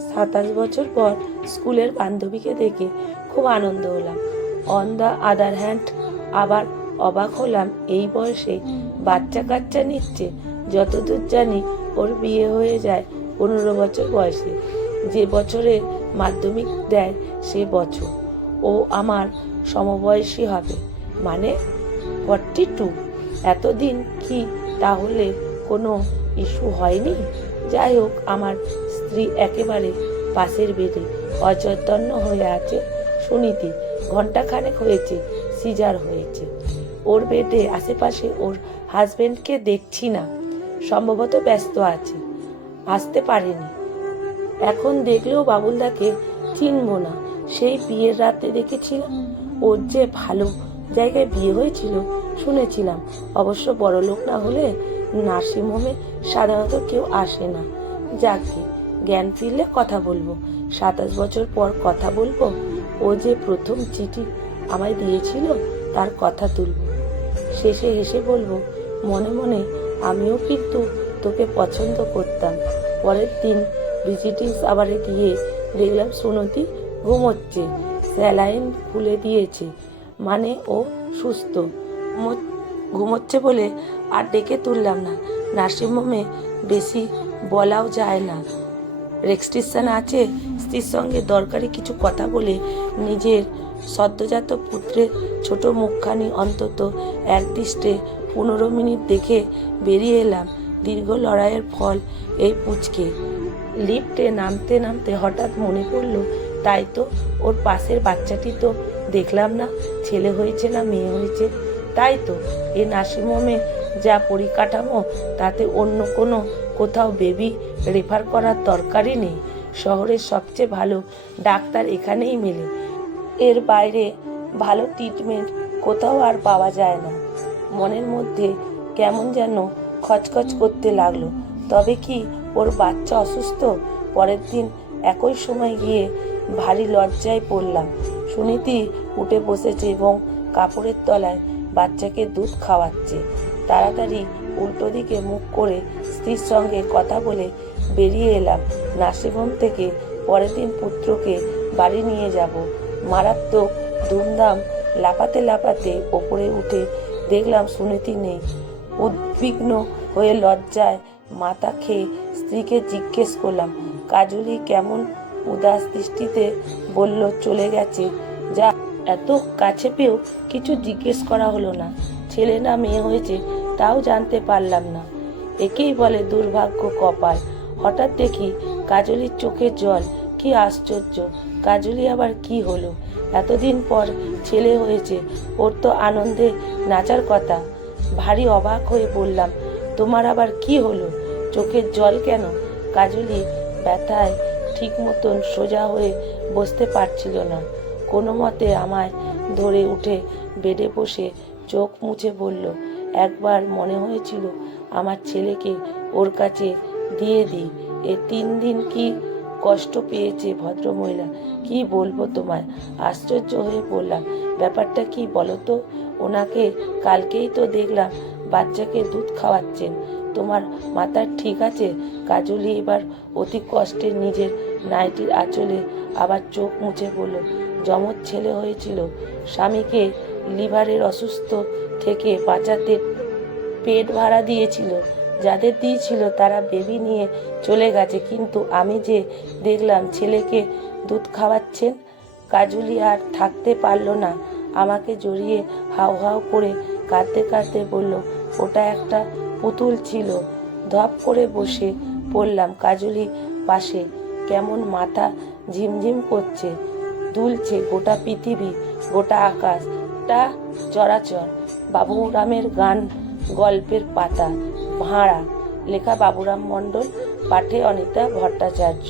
27 বছর পর স্কুলের বান্ধবীকে দেখে খুব আনন্দ হলাম। অন দ্য আদার হ্যান্ড আবার অবাক হলাম, এই বয়সে বাচ্চা কাচ্চা নিচ্ছে। যতদূর জানি ওর বিয়ে হয়ে যায় 15 বছর বয়সে। যে বছরে মাধ্যমিক দেয় সে বছর ও আমার সমবয়সী হবে, মানে 42। এতদিন কি তাহলে কোনো ইস্যু হয়নি? যাই হোক, আমার স্ত্রী একেবারে পাশের বেডে অচৈতন্য হয়ে আছে। সুনীতি ঘন্টাখানেক হয়েছে সিজার হয়েছে। ওর বেডে আশেপাশে ওর হাজবেন্ডকে দেখছি না, সম্ভবত ব্যস্ত আছে, আসতে পারেনি। এখন দেখলেও বাবুলদাকে চিনব না। সেই বিয়ের রাতে দেখেছিলাম। ওর যে ভালো জায়গায় বিয়ে হয়েছিল শুনেছিলাম। অবশ্য বড়লোক না হলে নার্সিংহোমে সাধারণত কেউ আসে না। যাকে জ্ঞান ফিরলে কথা বলবো। 27 বছর পর কথা বলবো। ও যে প্রথম চিঠি আমায় দিয়েছিল তার কথা তুলব। শেষে হেসে বলবো, মনে মনে আমিও কিন্তু তোকে পছন্দ করতাম। পরের দিন ভিজিটিং আওয়ারে গিয়ে দেখলাম সুনতি ঘুমোচ্ছে। স্যালাইন খুলে দিয়েছে, মানে ও সুস্থ। ঘুমোচ্ছে বলে আর ডেকে তুললাম না। নার্সিংহোমে বেশি বলাও যায় না, রেস্ট্রিকশন আছে। স্ত্রীর সঙ্গে দরকারি কিছু কথা বলে নিজের সদ্যজাত পুত্রের ছোট মুখখানি অন্তত একদৃষ্টে 15 মিনিট দেখে বেরিয়ে এলাম। দীর্ঘ লড়াইয়ের ফল এই পুচকে। লিফটে নামতে নামতে হঠাৎ মনে পড়ল, তাই তো ওর পাশের বাচ্চাটি তো দেখলাম না, ছেলে হয়েছে না মেয়ে হয়েছে। তাই তো এই নার্সিংহোমে যা পরিকাঠামো, তাতে অন্য কোনো কোথাও বেবি রেফার করার দরকারই নেই। শহরের সবচেয়ে ভালো ডাক্তার এখানেই মেলে। এর বাইরে ভালো ট্রিটমেন্ট কোথাও আর পাওয়া যায় না। মনের মধ্যে কেমন যেন খচখচ করতে লাগলো। তবে কি ওর বাচ্চা অসুস্থ? পরের দিন একই সময় গিয়ে ভারী লজ্জায় পড়লাম। সুনীতি উঠে বসেছে এবং কাপড়ের তলায় বাচ্চাকে দুধ খাওয়াচ্ছে। তাড়াতাড়ি উল্টো দিকে মুখ করে স্ত্রীর সঙ্গে কথা বলে বেরিয়ে এলাম নার্সিংহোম থেকে। পরের দিন পুত্রকে বাড়ি নিয়ে যাব। মারাত্মক ধুমধাম লাফাতে লাফাতে ওপরে উঠে দেখলাম সুনীতি নেই। উদ্বিগ্ন হয়ে লজ্জায় মাথা খেয়ে স্ত্রীকে জিজ্ঞেস করলাম, কাজলি কেমন? উদাস দৃষ্টিতে বলল, চলে গেছে। যা, এত কাছে পেয়েও কিছু জিজ্ঞেস করা হলো না। ছেলে না মেয়ে হয়েছে তাও জানতে পারলাম না। একেই বলে দুর্ভাগ্য কপাল। হঠাৎ দেখি কাজলির চোখে জল। কি আশ্চর্য! কাজলি আবার কি হলো? এতদিন পর ছেলে হয়েছে, ওর তো আনন্দে নাচার কথা। ভারী অবাক হয়ে বললাম, তোমার আবার কি হলো? চোখের জল কেন? কাজলি ব্যথায় ঠিক মতন সোজা হয়ে বসতে পারছিল না। কোনো মতে আমায় ধরে উঠে বেডে বসে চোখ মুছে বলল, একবার মনে হয়েছিল আমার ছেলেকে ওর কাছে দিয়ে দিই। এ 3 দিন কি কষ্ট পেয়েছে ভদ্রমহিলা, কি বলবো তোমায়। আশ্চর্য হয়ে বললাম, ব্যাপারটা কি বলো তো? ওনাকে কালকেই তো দেখলাম বাচ্চাকে দুধ খাওয়াচ্ছেন। তোমার মাথা ঠিক আছে? কাজলি এবার অতি কষ্টে নিজের নাইটির আঁচলে আবার চোখ মুছে বলল, যমজ ছেলে হয়েছিল। স্বামীকে লিভারের অসুস্থ থেকে বাঁচাতে পেট ভাড়া দিয়েছিল। যাদের দিয়েছিল তারা বেবি নিয়ে চলে গেছে, কিন্তু আমি যে দেখলাম ছেলেকে দুধ খাওয়াচ্ছেন। কাজলি আর থাকতে পারল না, আমাকে জড়িয়ে হাউ হাউ করে কাঁদতে কাঁদতে বলল, ওটা একটা পুতুল ছিল। ধপ করে বসে পড়লাম কাজলি পাশে। কেমন মাথা ঝিমঝিম করছে, দুলছে গোটা পৃথিবী, গোটা আকাশটা চরাচর। বাবুরামের গান, গল্পের পাতা, ভাঁড়া। লেখা বাবুরাম মণ্ডল, পাঠে অনিতা ভট্টাচার্য।